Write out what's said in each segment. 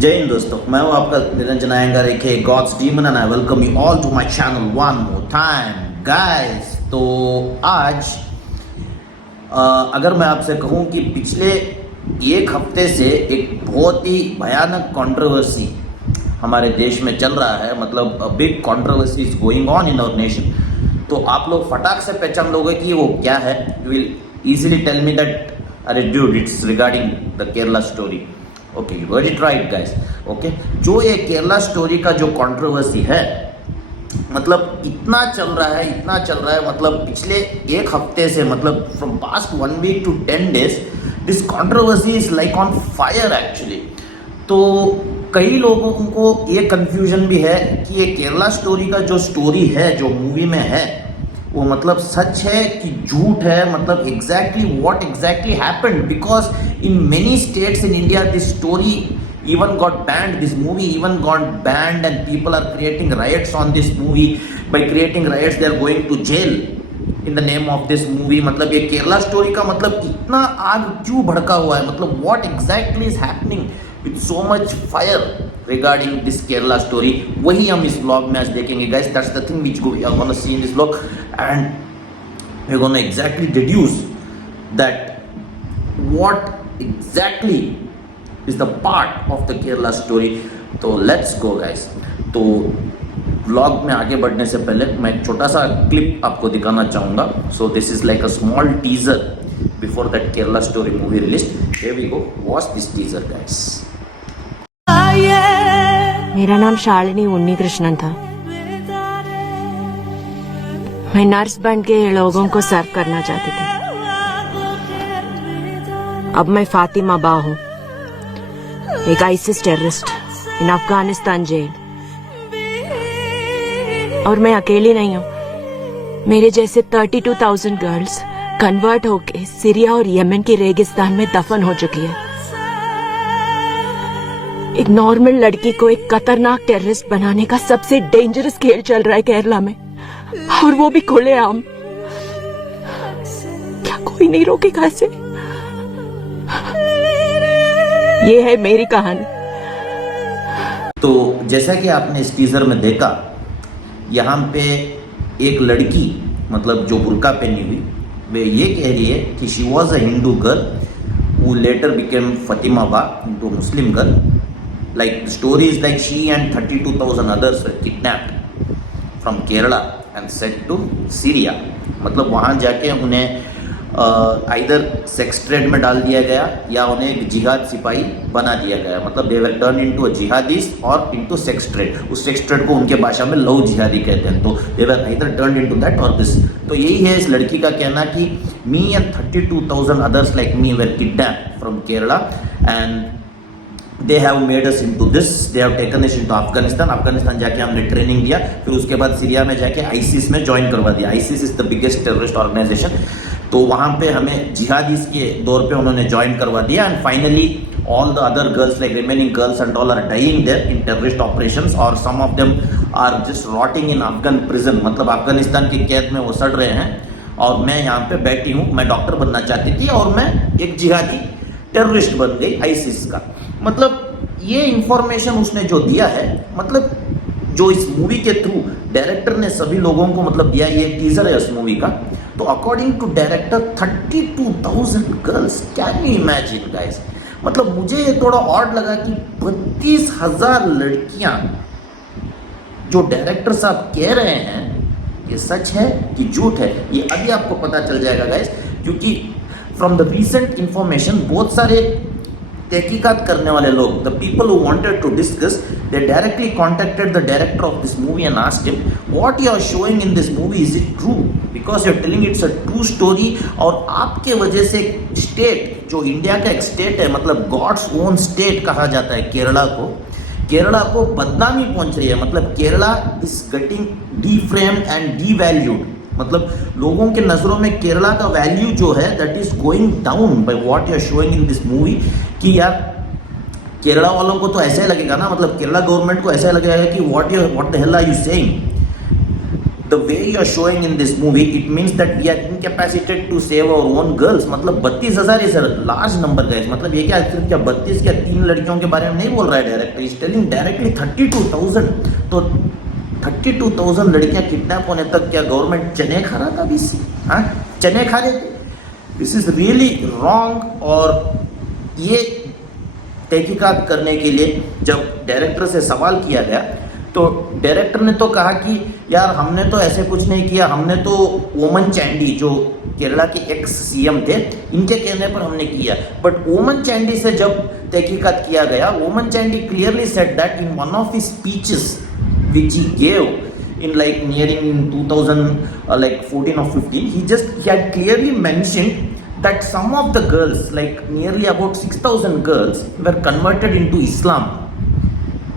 जय हिंद दोस्तों, मैं हूं आपका Niranjan Iyengar aka god's demon and I welcome you all to my channel one more time guys. तो आज अगर मैं आपसे कहूं कि पिछले एक हफ्ते से एक बहुत ही भयानक कंट्रोवर्सी हमारे देश में चल रहा है, मतलब big controversy is going on in our nation. तो आप लोग फटाक से पहचान लोगे कि वो क्या है। You will easily tell me that अरे dude it's regarding the Kerala story. Okay, you got it right guys. Okay, जो ये केरला स्टोरी का जो कंट्रोवर्सी है, मतलब इतना चल रहा है मतलब पिछले एक हफ्ते से, मतलब from past 1 week to 10 days this controversy is like on fire actually. तो कई लोगों को ये कंफ्यूजन भी है कि ये केरला स्टोरी का जो स्टोरी है, जो मूवी में है, वो मतलब सच है कि झूठ है, मतलब exactly what exactly happened, because in many states in India this story even got banned, this movie even got banned and people are creating riots on this movie. By creating riots they are going to jail in the name of this movie। मतलब ये Kerala story का मतलब इतना आग क्यों भड़का हुआ है, मतलब what exactly is happening with so much fire regarding this Kerala story, वही हम इस vlog में आज देखेंगे guys। That's the thing which we are gonna see in this vlog and we're gonna exactly deduce that what exactly is the part of the Kerala story। तो let's go guys। तो vlog में आगे बढ़ने से पहले मैं एक छोटा सा क्लिप आपको दिखाना चाहूँगा। So this is like a small teaser before that Kerala story movie released। Here we go, watch this teaser guys। मेरा नाम शालिनी उन्नीकृष्णन था। मैं नर्स बन के लोगों को सर्व करना चाहती थी। अब मैं फातिमा बा हूँ, एक ISIS terrorist in Afghanistan jail. और मैं अकेली नहीं हूँ, मेरे जैसे 32,000 गर्ल्स कन्वर्ट होके सीरिया और यमन के रेगिस्तान में दफन हो चुकी है। एक नॉर्मल लड़की को एक खतरनाक टेररिस्ट बनाने का सबसे डेंजरस खेल चल रहा है केरला में, और वो भी खुलेआम। क्या कोई नहीं रोकेगा इसे? ये है मेरी कहानी। तो जैसा कि आपने इस टीजर में देखा, यहाँ पे एक लड़की, मतलब जो बुर्का पहनी हुई, वे ये कह रही है कि she was a Hindu girl who later became Fatima Ba into Muslim girl। Like the story is like she and 32,000 others were kidnapped from Kerala and sent to Syria। मतलब वहाँ जाके उन्हें आइदर सेक्स ट्रेड में डाल दिया गया या उन्हें एक जिहाद सिपाही बना दिया गया। मतलब they were turn into a jihadist और इनटू सेक्स ट्रेड। उस सेक्स ट्रेड को उनके भाषा में लव जिहादी कहते हैं। तो they were either turn into that और दिस। तो यही है इस लड़की का कहना कि me and 32,000 others like me were kidnapped from Kerala and they have made us into this, they have taken us into Afghanistan जाके हमने ट्रेनिंग दिया, फिर उसके बाद सीरिया में जाके आईसिस में ज्वाइन करवा दिया। ISIS is the biggest terrorist organisation. तो वहाँ पे हमें जिहादीस के दौर पे उन्होंने ज्वाइन करवा दिया and finally all the other girls like remaining girls and all are dying there in terrorist operations और some of them are just rotting in Afghan prison. मतलब अफगानिस्तान की कैद में वो सड़ रहे हैं और मैं यहाँ पे बैठी हूँ। मैं डॉक्टर बनना चाहती थी और मैं एक जिहादी टेररिस्ट बन गई आईसिस का। मतलब ये इंफॉर्मेशन उसने जो दिया है, मतलब जो इस मूवी के थ्रू डायरेक्टर ने सभी लोगों को मतलब दिया, ये टीजर है इस मूवी का। तो according to director 32,000 girls, can you imagine guys? मतलब मुझे ये थोड़ा ऑड लगा कि 32,000 लड़कियां जो डायरेक्टर साहब कह रहे हैं, ये सच है कि झूठ है, ये अभी आपको पता चल जाएगा गाइस। क्योंकि फ्रॉम द रीसेंट इंफॉर्मेशन बहुत सारे तहकीकात करने वाले लोग, the people who wanted to discuss, they directly contacted the director of this movie and asked him what you are showing in this movie, is it true? Because you are telling it's a true story. और आपके वजह से state, जो India का एक state है, मतलब God's own state कहा जाता है केरला को बदनामी पहुंच रही है। मतलब केरला इज गेटिंग डीफ्रेम्ड एंड डीवैल्यूड। मतलब लोगों के नज़रों में केरला का वैल्यू जो है that is going down by what you are showing in this movie. कि यार केरला वालों को तो ऐसा ही लगेगा ना, मतलब केरला गवर्नमेंट को ऐसा लगेगा कि what the hell are you saying. the way you are showing in this movie, it means that we are incapacitated to save our own girls. मतलब 32,000 is a large number guys. मतलब ये क्या सिर्फ क्या 32 क्या 3 लड़कियों के बारे में नहीं बोल रहा है डायरेक्टर, इज टेलिंग डायरेक्टली 32,000. तो 32,000 लड़कियां किडनैप होने तक क्या गवर्नमेंट चने खा रहा था अभी? हाँ, चने खा रहे थे. This is really wrong. और ये तहकीकात करने के लिए जब डायरेक्टर से सवाल किया गया तो डायरेक्टर ने तो कहा कि यार हमने तो ऐसे कुछ नहीं किया, हमने तो ओमन चांडी जो केरला के एक्स सीएम थे इनके कहने पर हमने किया. बट ओमन चांडी से जब तहकीकात किया गया, Oommen Chandy clearly said that in one of his speeches which he gave in like nearing 2014 or 15, he had clearly mentioned that some of the girls, like nearly about 6,000 girls, were converted into Islam.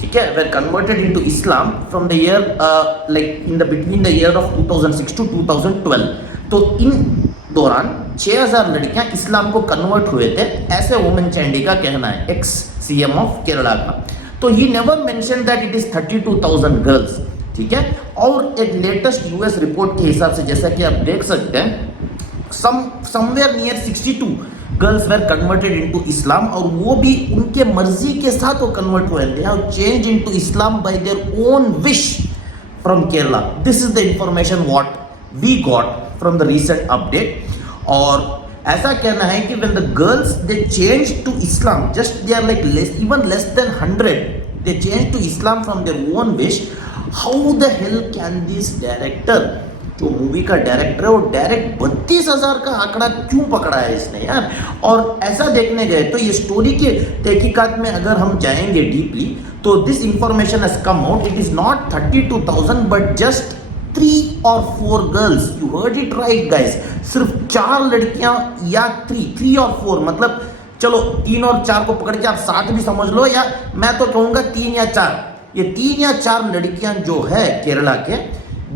ठीक है, were converted into Islam from the year like in the between the year of 2006 to 2012. तो इन दौरान 6,000 लड़कियां इस्लाम को convert हुए थे, ऐसे women चैंडी का कहना है, एक्स सीएम ऑफ केरला का. तो he never mention that it is 32,000 girls. ठीक है. और एक लेटेस्ट यूएस रिपोर्ट के हिसाब से जैसा कि आप देख सकते हैं, somewhere near 62 girls were converted into Islam, और वो भी उनके मर्जी के साथ वो कन्वर्ट हुए. They have change into Islam by their own wish from Kerala. This is the information what we got from the recent update. और ऐसा कहना है कि when the girls they change to Islam, just they are like less than 100, they change to Islam from their own wish. How the hell can this director, जो movie का director है, वो direct 32,000 का आंकड़ा क्यों पकड़ा है इसने यार? और ऐसा देखने गए तो ये स्टोरी के तहकीकात में अगर हम जाएंगे डीपली तो this information has come out, it is not 32,000 but just 3 or 4 girls. You heard it right guys. सिर्फ 4 लड़कियां या 3 or 4, मतलब चलो 3 और 4 को पकड़ के आप 7 भी समझ लो, या मैं तो कहूंगा 3 या 4. ये 3 या 4 लड़कियां जो है केरला के,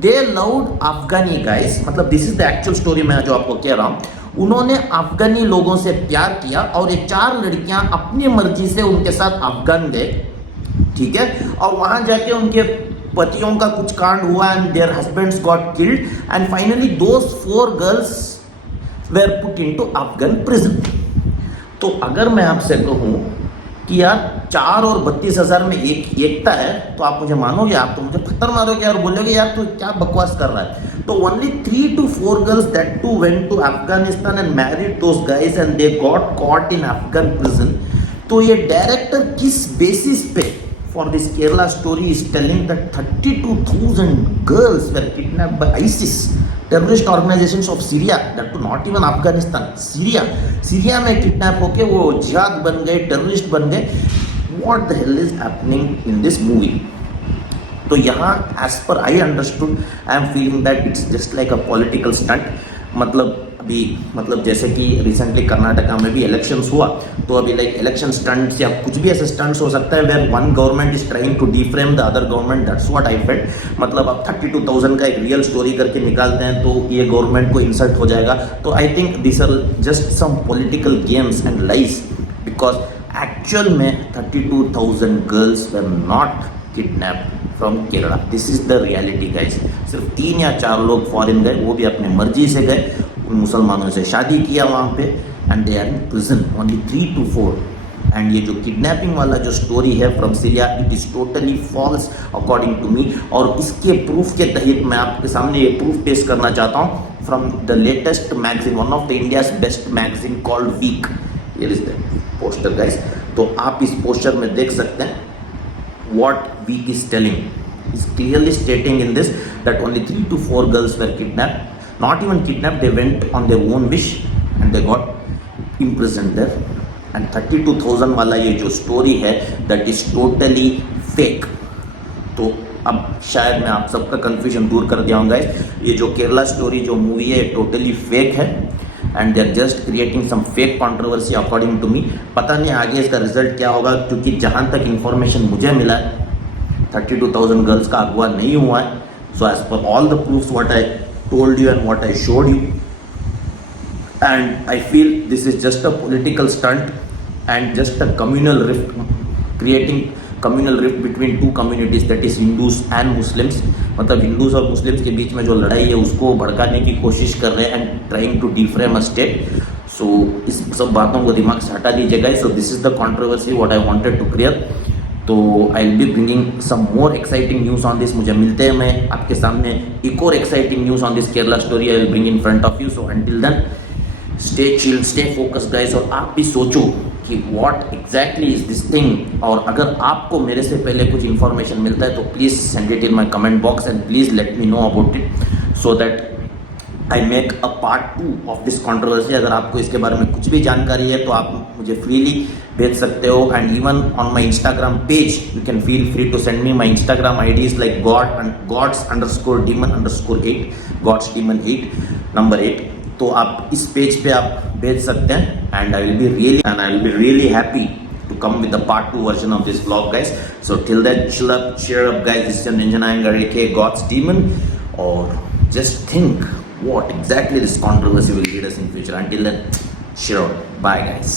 दे लव्ड अफगानी गाइस. मतलब this is the actual story मैं जो आपको कह रहा हूं. उन्होंने अफगानी लोगों से प्यार किया और ये 4 लड़कियां अपनी मर्जी से उनके साथ अफगान गए. ठीक है. और वहां जाके उनके पतियों का कुछ कांड हुआ and their husbands got killed and finally those 4 girls were put into Afghan prison. तो अगर मैं आपसे कहूं कि यार 4 और 32,000 में एक एकता है तो आप मुझे मानोगे? आप तो मुझे पत्थर मारोगे और बोलोगे यार तू क्या बकवास कर रहा है. तो only 3 to 4 girls that too went to Afghanistan and married those guys and they got caught in Afghan prison. तो ये डायरेक्टर किस बेसिस पे for this Kerala story is telling that 32,000 girls were kidnapped by ISIS, terrorist organizations of Syria, that to not even Afghanistan, Syria में kidnap होके वो जिहाद बन गए, terrorist बन गए. What the hell is happening in this movie? तो यहाँ as per I understood, I am feeling that it's just like a political stunt. मतलब जैसे कि रिसेंटली कर्नाटका में भी इलेक्शंस हुआ, तो अभी लाइक इलेक्शन स्टंट्स या कुछ भी ऐसे स्टंट्स हो सकता है where one government is trying to defame the other government. That's what I felt. मतलब आप 32,000 का एक रियल स्टोरी करके निकालते हैं तो ये गवर्नमेंट को इंसल्ट हो जाएगा. तो I think this are just some political games and lies, because actual में 32,000 girls were not kidnapped from Kerala. This is the reality guys. सिर्फ 3 या 4 लोग फॉरेन गए, वो भी अपने मर्जी से गए, मुसलमानों से शादी किया वहाँ पे, and they are in prison. Only 3 to 4. एंड ये जो किडनैपिंग वाला जो स्टोरी है from Syria, it is totally false according to me. और इसके प्रूफ के तहत मैं आपके सामने ये प्रूफ पेश करना चाहता हूँ from the latest magazine, one of the India's best magazine called Week. Here is the poster guys. तो आप इस पोस्टर में देख सकते हैं what Week is telling. Is clearly stating in this that only 3 to 4 girls were kidnapped. Not even kidnapped, they went on their own wish and they got imprisoned there. And 32,000 वाला ये जो story है that is totally fake. तो अब शायद मैं आप सबका कंफ्यूजन दूर कर दिया हूँ गाइस. ये जो केरला स्टोरी जो मूवी है टोटली फेक है and they are just creating some fake controversy according to me. पता नहीं आगे इसका रिजल्ट क्या होगा, क्योंकि जहाँ तक इन्फॉर्मेशन मुझे मिला है 32,000 गर्ल्स का अगवा नहीं हुआ है. So as per all the proofs what I told you and what I showed you, and I feel this is just a political stunt and just a communal rift creating communal rift between two communities, that is Hindus and Muslims, मतलब हिंदूज और Muslims के बीच में जो लड़ाई है उसको भड़काने की कोशिश कर रहे हैं and trying to defame a state. So इस सब बातों को दिमाग से हटा लीजिएगा. So this is the controversy what I wanted to clear. तो I will be bringing some more exciting news on this. मुझे मिलते हैं मैं आपके सामने एक और exciting news on this Kerala story I will bring in front of you. So until then stay chill, stay focused guys. और आप भी सोचो कि what exactly is this thing. और अगर आपको मेरे से पहले कुछ इन्फॉर्मेशन मिलता है तो please send it in my comment box and please let me know about it so that I make a part 2 of this controversy. अगर आपको इसके बारे में कुछ भी जानकारी है तो आप मुझे फ्रीली भेज सकते हो. And even on my Instagram page you can feel free to send me. My Instagram ID is like gods_demon_8, godsdemon8 number 8. तो आप इस पेज पे आप भेज सकते हैं. And I will be really happy to come with the part 2 version of this vlog guys. So till then chill up, cheer up guys. This is your Ninja Nayangar aka God's Demon. Or just think what exactly this controversy will lead us in future. Until then, cheer up. Bye guys.